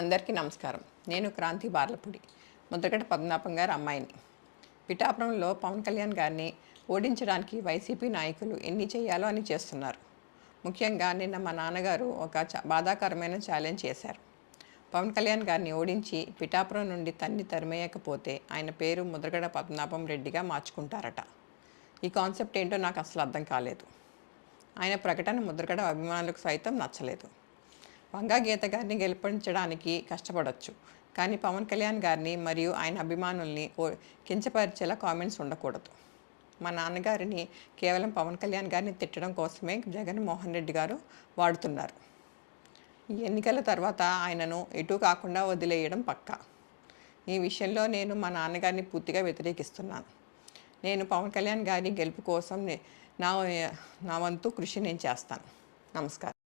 అందరికీ నమస్కారం. నేను క్రాంతి బార్లపూడి, ముద్రగడ పద్మనాభం గారి అమ్మాయిని. పిఠాపురంలో పవన్ కళ్యాణ్ గారిని ఓడించడానికి వైసీపీ నాయకులు ఎన్ని చేయాలో అని చేస్తున్నారు. ముఖ్యంగా నిన్న మా నాన్నగారు ఒక బాధాకరమైన ఛాలెంజ్ చేశారు. పవన్ కళ్యాణ్ గారిని ఓడించి పిఠాపురం నుండి తరిమేయకపోతే ఆయన పేరు ముద్రగడ పద్మనాభం రెడ్డిగా మార్చుకుంటారట. ఈ కాన్సెప్ట్ ఏంటో నాకు అసలు అర్థం కాలేదు. ఆయన ప్రకటన ముద్రగడ అభిమానులకు సైతం నచ్చలేదు. వంగా గీత గారిని గెలిపించడానికి కష్టపడవచ్చు, కానీ పవన్ కళ్యాణ్ గారిని మరియు ఆయన అభిమానుల్ని కించపరిచేలా కామెంట్స్ ఉండకూడదు. మా నాన్నగారిని కేవలం పవన్ కళ్యాణ్ గారిని తిట్టడం కోసమే జగన్మోహన్ రెడ్డి గారు వాడుతున్నారు. ఈ ఎన్నికల తర్వాత ఆయనను ఎటు కాకుండా వదిలేయడం పక్కా. ఈ విషయంలో నేను మా నాన్నగారిని పూర్తిగా వ్యతిరేకిస్తున్నాను. నేను పవన్ కళ్యాణ్ గారి గెలుపు కోసం నా వంతు కృషి నేను చేస్తాను. నమస్కారం.